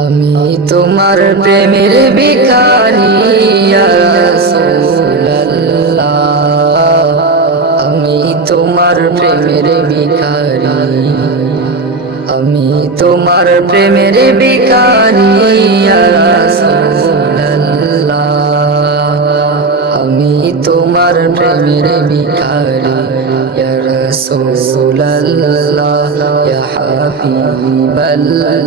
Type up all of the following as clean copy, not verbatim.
আমি তোমার প্রেমের ভিখারি ইয়া রাসূলুল্লাহ, আমি তোমার প্রেমের ভিখারি, আমি তোমার প্রেমের ভিখারি ইয়া রাসূলুল্লাহ, আমি তোমার প্রেমের ভিখারি ইয়া রাসূলুল্লাহ, ইয়া হাবিবাল্লাহ,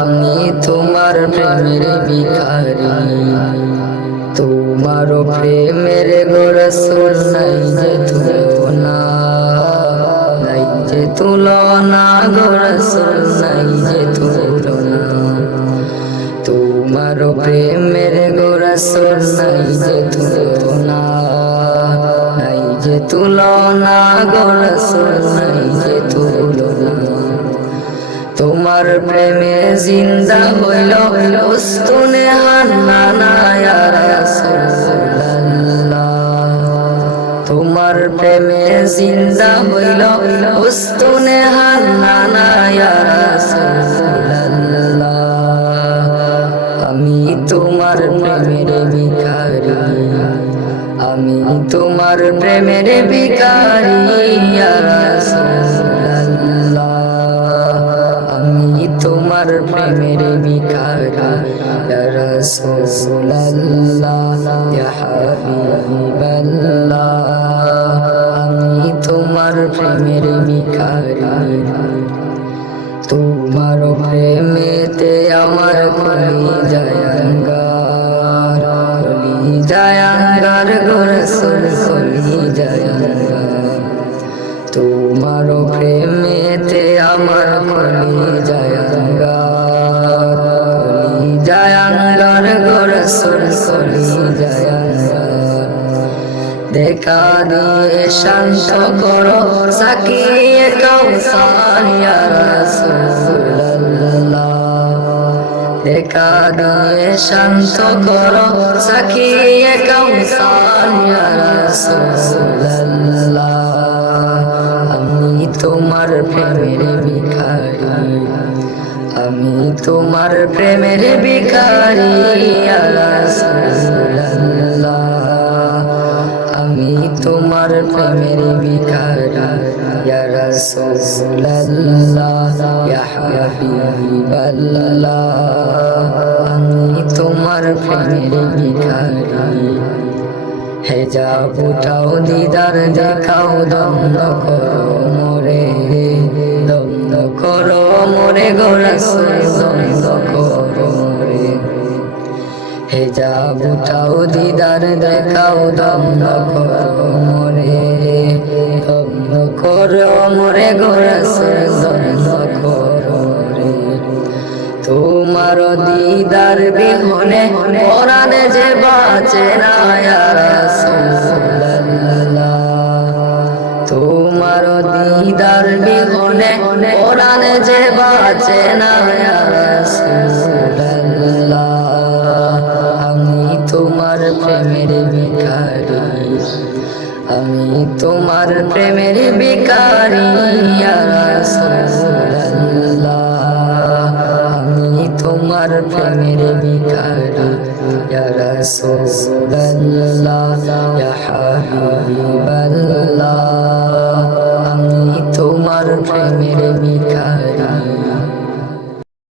আমি তোমার প্রেমের ভিখারি। তোমার প্রেমের গো রাসূল নাই যে তুলনা, নাই যে তুলনা গো রাসূল নাই যে তুলনা। তোমার প্রেমের গো রাসূল নাই যে তুলনা, নাই যে তুলনা গো রাসূল নাই যে তুলনা। তোমার প্রেমে জিন্দা হইল উস্তুনে হান্নানা ইয়া রাসূলুল্লাহ, তোমার প্রেমে জিন্দা হইল উস্তুনে হান্নানা ইয়া রাসূলুল্লাহ, আমি তোমার প্রেমের ভিখারি, আমি তোমার প্রেমের ভিখারি ইয়া রাসূলুল্লাহ, আমি তোমার প্রেমের ভিখারি ইয়া রাসূলুল্লাহ, ইয়া হাবিবাল্লাহ, আমি তোমার প্রেমের ভিখারি। তোমার প্রেমেতে আমার কলিজায় আঙ্গার, কলিজায় আঙ্গার গো রাসূল কলিজায় আঙ্গার। তোমার প্রেমেতে আমার কলিজায় আঙ্গার, কলিজায় আঙ্গার গো রাসূল কলিজায় আঙ্গার। দেখা দিয়ে শান্ত করো সাকিয়ে কাউসার ইয়া রাসূলুল্লাহ, দেখা দিয়ে শান্ত করো সাকিয়ে কাউসার ইয়া রাসূলুল্লাহ, আমি তোমার প্রেমের ভিখারি, আমি তোমার প্রেমের ভিখারি ইয়া রাসূলুল্লাহ, আমি তোমার প্রেমের ভিখারি ইয়া রাসূলুল্লাহ, ইয়া হাবিবাল্লাহ, আমি তোমার প্রেমের ভিখারি। হেজাব উঠাও দিদার দেখাও দন্দ করো মোরে, দন্দ করো মোরে গো রাসূল দন্দ করো মোরে। হেজাব উঠাও দিদার দেখাও দন্দ করো মোরে, দন্দ করো মোরে গো রাসূল দন্দ করো মোরে। তোমার দিদার বিহনে পরাণে যে বাঁচে না ইয়া রাসূলুল্লাহ, তোমার দিদার বিহনে পরাণে যে বাঁচে না ইয়া রাসূলুল্লাহ, আমি তোমার প্রেমের ভিখারি, আমি তোমার প্রেমের ভিখারি ইয়া রাসূলুল্লাহ, আমি তোমার প্রেমের ভিখারি ইয়া রাসূলুল্লাহ, ইয়া হাবিবাল্লাহ, আমি তোমার প্রেমের ভিখারি।